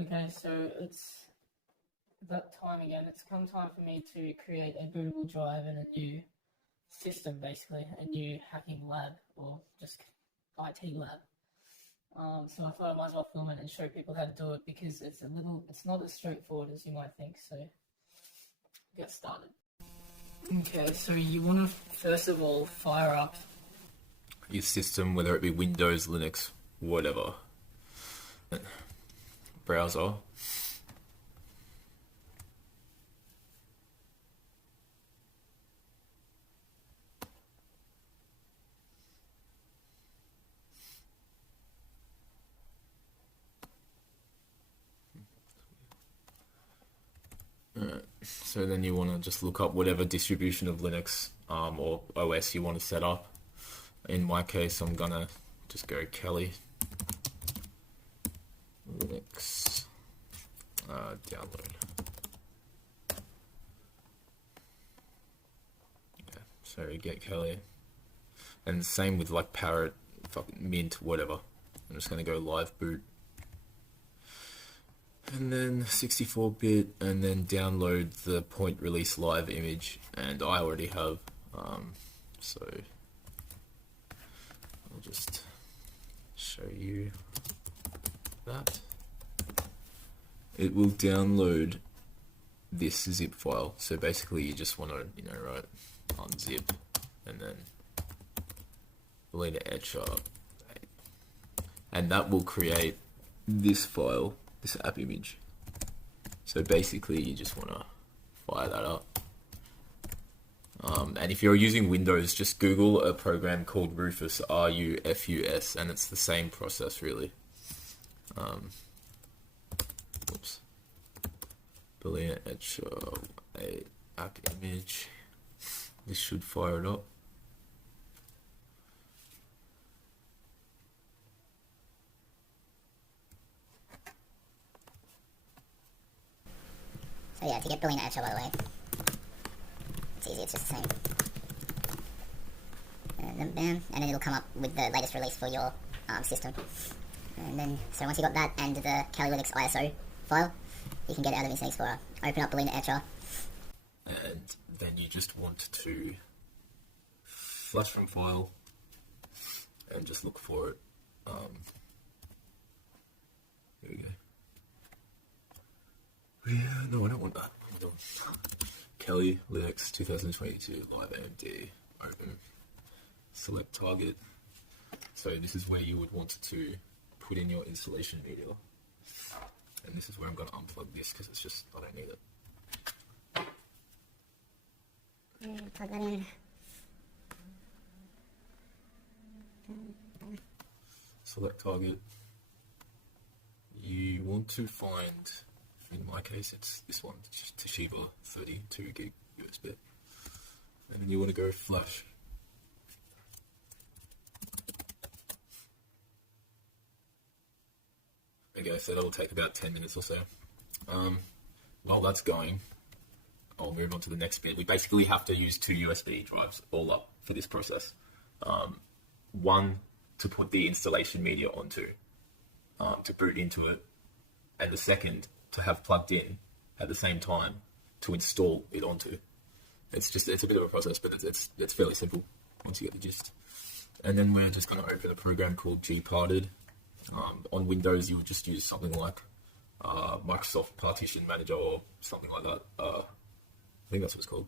Okay, so it's that time again. It's come time for me to create a bootable drive and a new system, basically, a new hacking lab, or just IT lab. So I thought I might as well film it and show people how to do it because it's not as straightforward as you might think, so get started. Okay, so you want to first of all fire up your system, whether it be Windows, Linux, whatever. Browser. Alright, so then you want to just look up whatever distribution of Linux or OS you want to set up. In my case, I'm gonna just go Kelly Linux download. Yeah, so get Kelly, and same with like Parrot, fucking Mint, whatever. I'm just gonna go live boot, and then 64-bit, and then download the point release live image, and I already have, so I'll just show you that. It will download this zip file. So basically you just want to, right, unzip and then delete the etcher, and that will create this file, this app image. So basically you just want to fire that up. And if you're using Windows, just Google a program called Rufus, R-U-F-U-S, and it's the same process really. Oops. Boolean etcher, a app image. This should fire it up. So yeah, to get Boolean etcher, by the way, it's easy, it's just the same. And then bam, and then it'll come up with the latest release for your system. And then, so once you got that and the Kali Linux ISO file, you can get it out of Internet Explorer. Open up Boolean etcher. And then you just want to flash from file and just look for it. Here we go. Yeah, no, I don't want that. Kelly Linux 2022 live AMD, open, select target. So this is where you would want to put in your installation media. And this is where I'm going to unplug this because it's just, I don't need it. Plug that in. Select target. You want to find, in my case it's this one, Toshiba 32 gig USB. And then you want to go flash. Okay, so that'll take about 10 minutes or so. While that's going, I'll move on to the next bit. We basically have to use 2 USB drives all up for this process. One to put the installation media onto, to boot into it, and the second to have plugged in at the same time to install it onto. It's a bit of a process, but it's fairly simple once you get the gist. And then we're just going to open a program called gparted. On Windows, you would just use something like Microsoft Partition Manager or something like that. I think that's what it's called.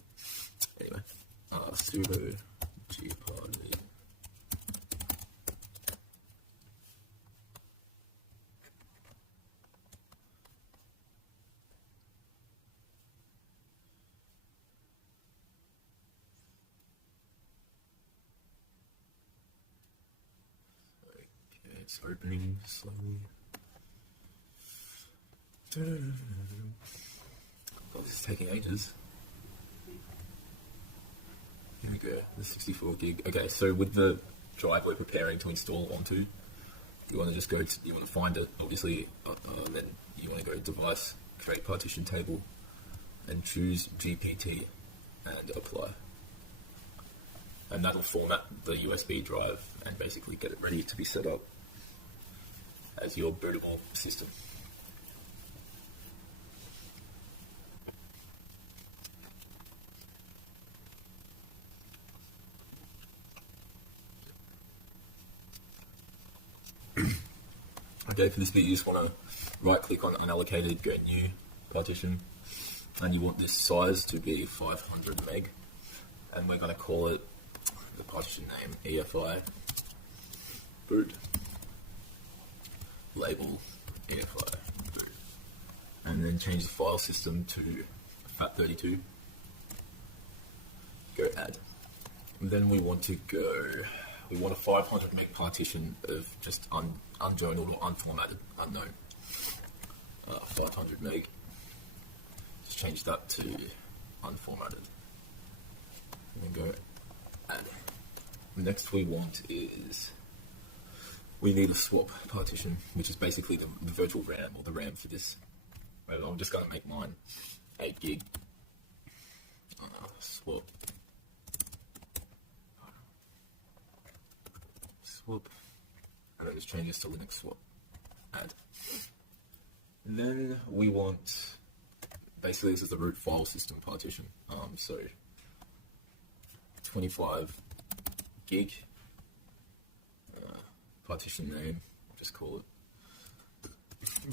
Anyway, sudo gparted. It's opening slowly. Oh, this is taking ages. Here we go, the 64 gig. Okay, so with the drive we're preparing to install onto, you want to just go to, you want to find it, obviously, then you want to go to device, create partition table, and choose GPT and apply. And that'll format the USB drive and basically get it ready to be set up as your bootable system. Okay, for this bit, you just want to right click on unallocated, go new partition, and you want this size to be 500 meg, and we're going to call it the partition name EFI boot, label EFI boot, and then change the file system to FAT32. Go add. And then we want a 500 meg partition of just unjournaled or unformatted, unknown. 500 meg. Just change that to unformatted. And then go add. The next we want is, we need a swap partition, which is basically the virtual RAM or the RAM for this. I'm just going to make mine 8 gig. Swap, and then just change this to Linux swap, add. And then we want, basically this is the root file system partition, so 25 gig, partition name, just call it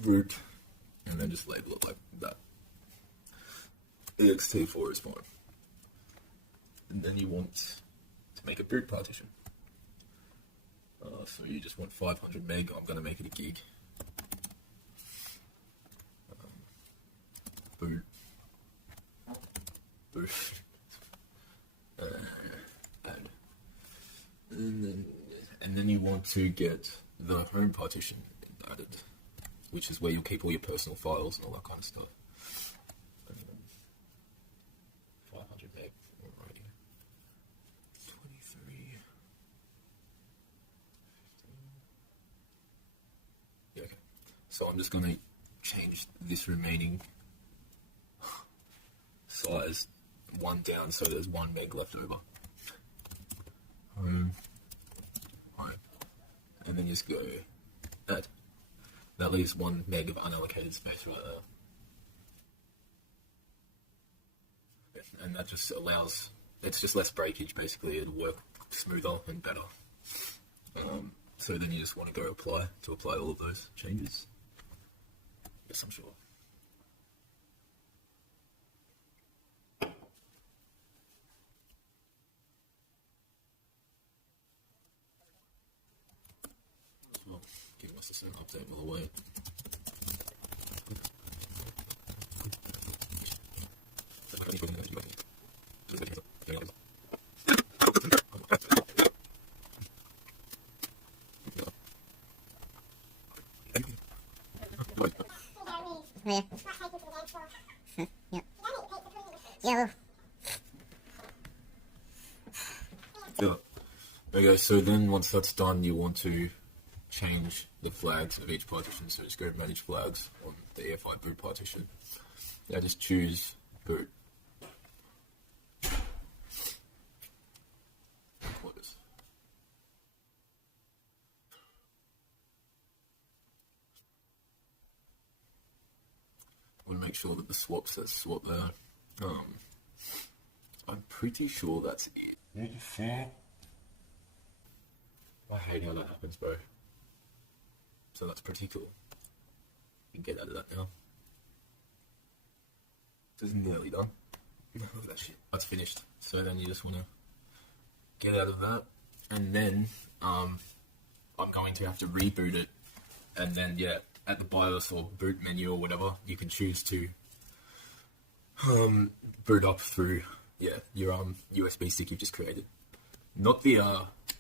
root, and then just label it like that. ext4 is fine. And then you want to make a boot partition. So you just want 500 meg, I'm going to make it a gig. Boot. Add. And then you want to get the home partition added, which is where you'll keep all your personal files and all that kind of stuff. 500 meg, alrighty. 23. Yeah, okay. So I'm just going to change this remaining size 1 down so there's 1 meg left over. Home. And then just go add. That leaves 1 meg of unallocated space right there. And that just allows, it's just less breakage basically, it'll work smoother and better. So then you just want to go apply all of those changes. Yes, I'm sure. Well, give us the same update all the way. Yeah. Yeah. Yeah. Okay, so then once that's done, you want to change the flags of each partition. So just go manage flags on the EFI boot partition. Now just choose boot. Close. I want to make sure that the swap says swap there. I'm pretty sure that's it. I hate how that happens, bro. So that's pretty cool. You can get out of that now. This is nearly done. Look at that shit. That's finished. So then you just want to get out of that. And then I'm going to have to reboot it. And then, yeah, at the BIOS or boot menu or whatever, you can choose to boot up through, your USB stick you've just created. Not the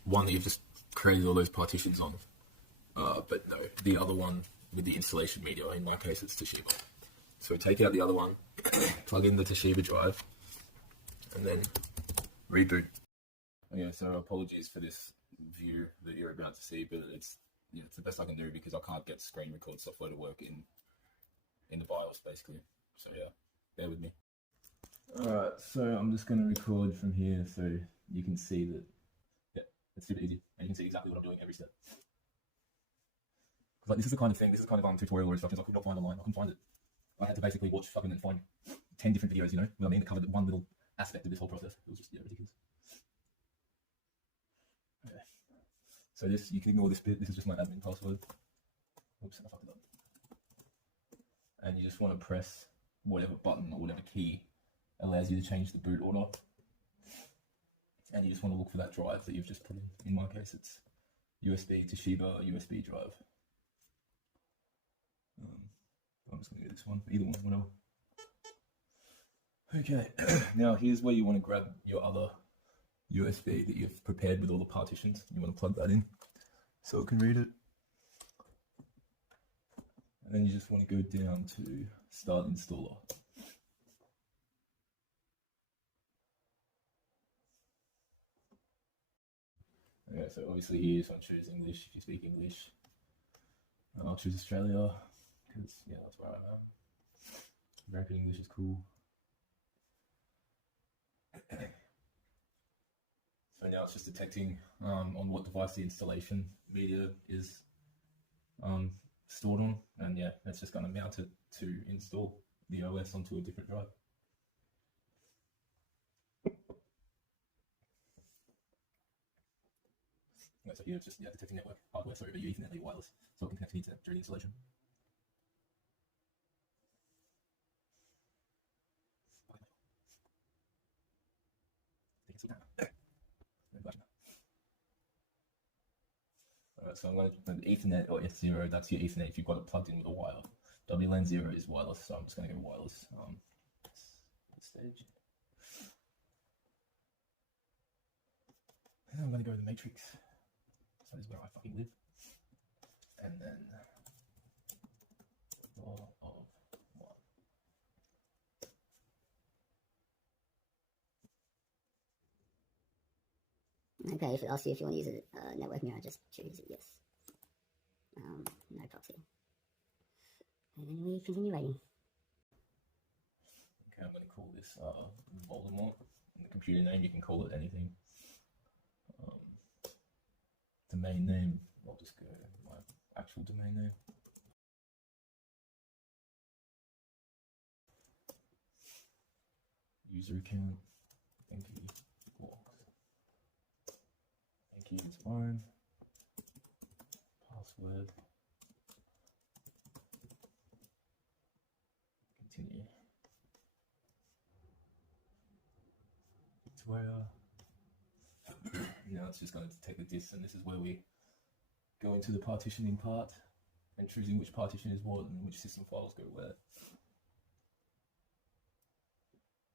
one that you've just created all those partitions on, but no, the other one with the installation media. In my case, it's Toshiba. So take out the other one, plug in the Toshiba drive, and then reboot. Okay, so apologies for this view that you're about to see, but it's the best I can do because I can't get screen record software to work in the BIOS basically. So yeah, bear with me. Alright, so I'm just going to record from here so you can see that, it's super easy and you can see exactly what I'm doing every step. Because this is the kind of thing, tutorial or instructions I could not find online. I couldn't find it. I had to basically watch fucking and find 10 different videos, that covered one little aspect of this whole process. It was just, ridiculous. Okay. So this, you can ignore this bit, this is just my admin password. Oops, I fucked it up. And you just want to press whatever button or whatever key allows you to change the boot order. And you just want to look for that drive that you've just put in. In my case, it's USB Toshiba USB drive. I'm just going to go this one, either one, whatever. Okay, now here's where you want to grab your other USB that you've prepared with all the partitions. You want to plug that in so it can read it. And then you just want to go down to Start Installer. Okay, so obviously here, so I choose English if you speak English. I'll choose Australia because, yeah, that's where I am. American English is cool. So now it's just detecting on what device the installation media is stored on, and yeah, it's just going to mount it to install the OS onto a different drive. Okay, so here it's just detecting network hardware, so either Ethernet or wireless, so it can connect to the internet during the installation. Alright, so I'm going to Ethernet or S0, that's your Ethernet if you've got it plugged in with a wire. WLAN 0 is wireless, so I'm just going to go wireless this stage. And I'm going to go to the matrix. So this is where I fucking live. And then law of one. Okay, if it asks you if you want to use a network mirror, just choose yes. No proxy. And then we continue writing. Okay, I'm going to call this Voldemort. And the computer name, you can call it anything. Domain name, I'll just go my actual domain name. User account, Enki blocks. Enki is phone. Password. Continue. Victoria. Now it's just going to take the disk, and this is where we go into the partitioning part and choosing which partition is what and which system files go where.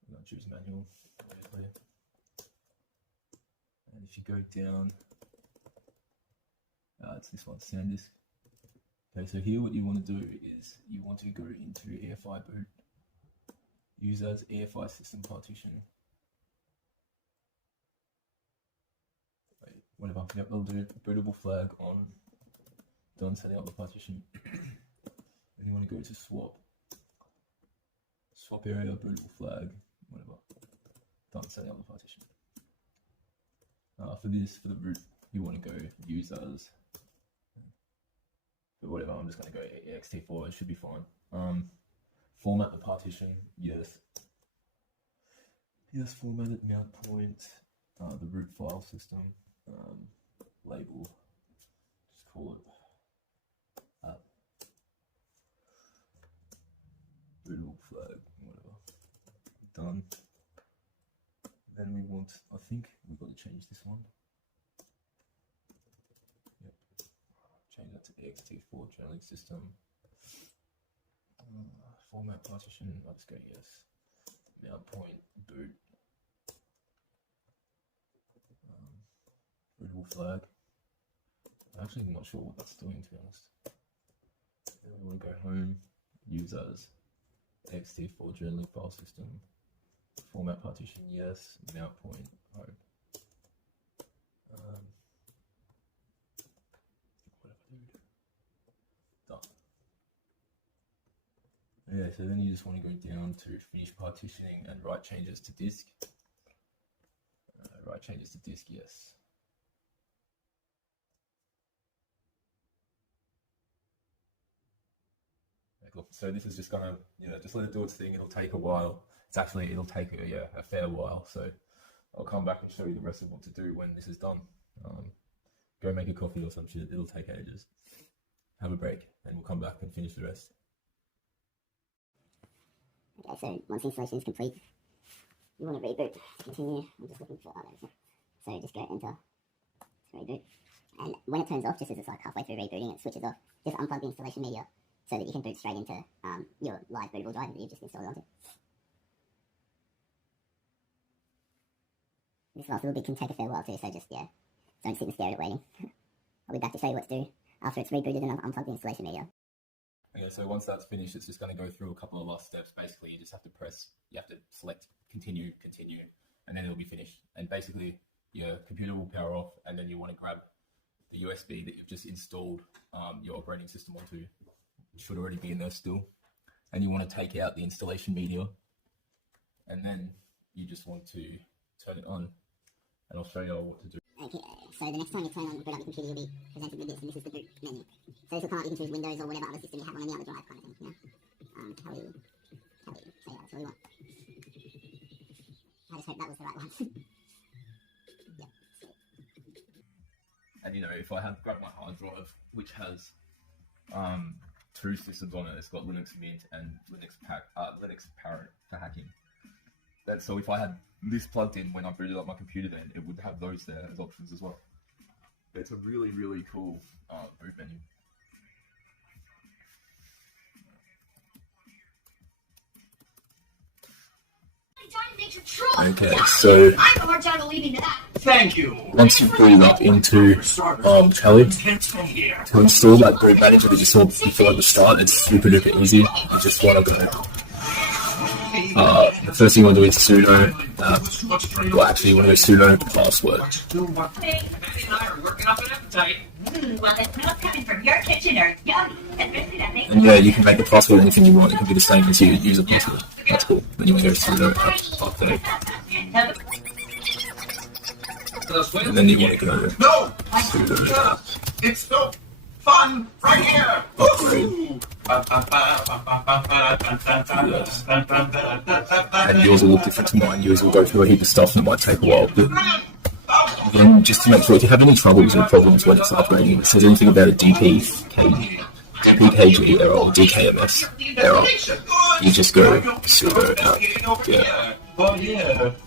I'm going to choose manual, obviously. And if you go down, it's this one, SanDisk. Okay, so here what you want to do is you want to go into EFI boot, use as EFI system partition. Whatever, yep, I'll do bootable flag on, done setting up the partition. Then you want to go to swap area, bootable flag, whatever, done setting up the partition. For the root, you want to go users, but whatever, I'm just going to go ext4, it should be fine. Format the partition, yes. Yes, format it, mount point, the root file system. Label, just call it bootable flag, whatever. Done. Then we want, I think we've got to change this one. Yep. Change that to ext4 journaling system. Format partition, I'll just go yes. Mount point, boot. Bootable flag. I'm actually not sure what that's doing, to be honest. Then we want to go home, use as ext4 journaling file system, format partition, yes, mount point, home. Whatever, dude. Done. Yeah, so then you just want to go down to finish partitioning and write changes to disk. Write changes to disk, yes. Cool. So this is just gonna, just let it do its thing. It'll take a while. It'll take a fair while. So I'll come back and show you the rest of what to do when this is done. Go make a coffee or some shit. It'll take ages. have a break, and we'll come back and finish the rest. Okay, so once the installation is complete, you want to reboot to continue. I'm just looking for so just go enter to reboot. And when it turns off, just as it's like halfway through rebooting, it switches off. Just unplug the installation media so that you can boot straight into your live bootable drive that you've just installed onto. This last little bit can take a fair while too, so just, yeah, don't sit and stare at it waiting. I'll be back to show you what to do after it's rebooted and I've unplugged the installation media. Okay, so once that's finished, it's just going to go through a couple of last steps. Basically, you just have to select continue, and then it'll be finished. And basically, your computer will power off, and then you want to grab the USB that you've just installed your operating system onto. It should already be in there still. And you want to take out the installation media, and then you just want to turn it on, and I'll show you what to do. Okay, so the next time you turn on boot up the computer, you'll be presented with this, and this is the boot menu. So this will come up, you can choose Windows or whatever other system you have on any other drive kind of thing, you know? So yeah, that's what we want. I just hope that was the right one. Yeah, sweet. And you know, if I had grabbed my hard drive, which has two systems on it, it's got Linux Mint and Linux Parent for hacking. So if I had this plugged in when I booted up my computer, then it would have those there as options as well. It's a really, really cool boot menu. Okay, so Thank you. once you've booted up into Tele, to install that boot manager that you saw before at the start, it's super duper easy. You just want to go. The first thing you want to do is sudo. Well, actually, you want to do sudo password. And yeah, you can make the password anything you want. It can be the same as your user password. That's cool. Then you want to go sudo update. And then you want to go sudo It's so fun right here. upgrade. And yours will look different to mine. Yours will go through a heap of stuff and it might take a while. But then just to make sure, if you have any troubles or problems when it's upgrading, it says anything about a DPKG error or DKMS error, you just go sudo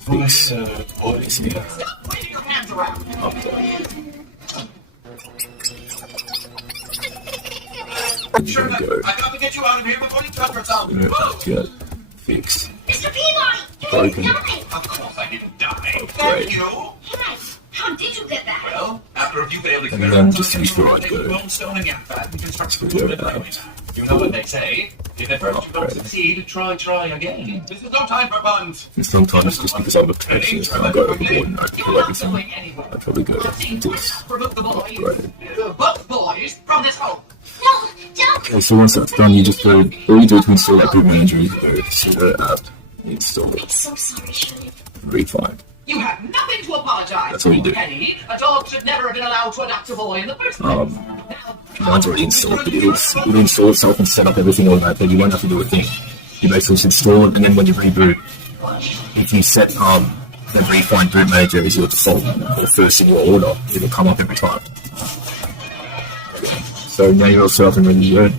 fix update. Sure, I got to get you out of here before you touch yourself. Fix. Mr. Peabody, you Broken. didn't die. Of course I didn't die. Upgrade. Thank you. Yes. How did you get back? Well, after a few failed And then just use the right they go. won't stone again fat and construction Go movement out. right. You know what they say? If at first you don't Upgrade. succeed, try again. This is no time for buns. And sometimes just because I'm a perfectionist and I go overboard and I kill everything, I probably go this. Remove the boys. Upgrade. Both boys from this home. No, don't. Okay, so once that's done, you just go, all you do to install that boot manager is go sudo apt install it, So sorry, Shirley. refine. You have nothing to apologize That's all you do. Penny, a dog should never have been allowed to adopt a boy in the first place. Mine's already installed, but it'll install itself and set up everything automatically. You won't have to do a thing. You basically just install it, and then when you reboot, if you set the refine boot manager as your default, or the first in your order, it'll come up every time. So now you're all set up and ready to go.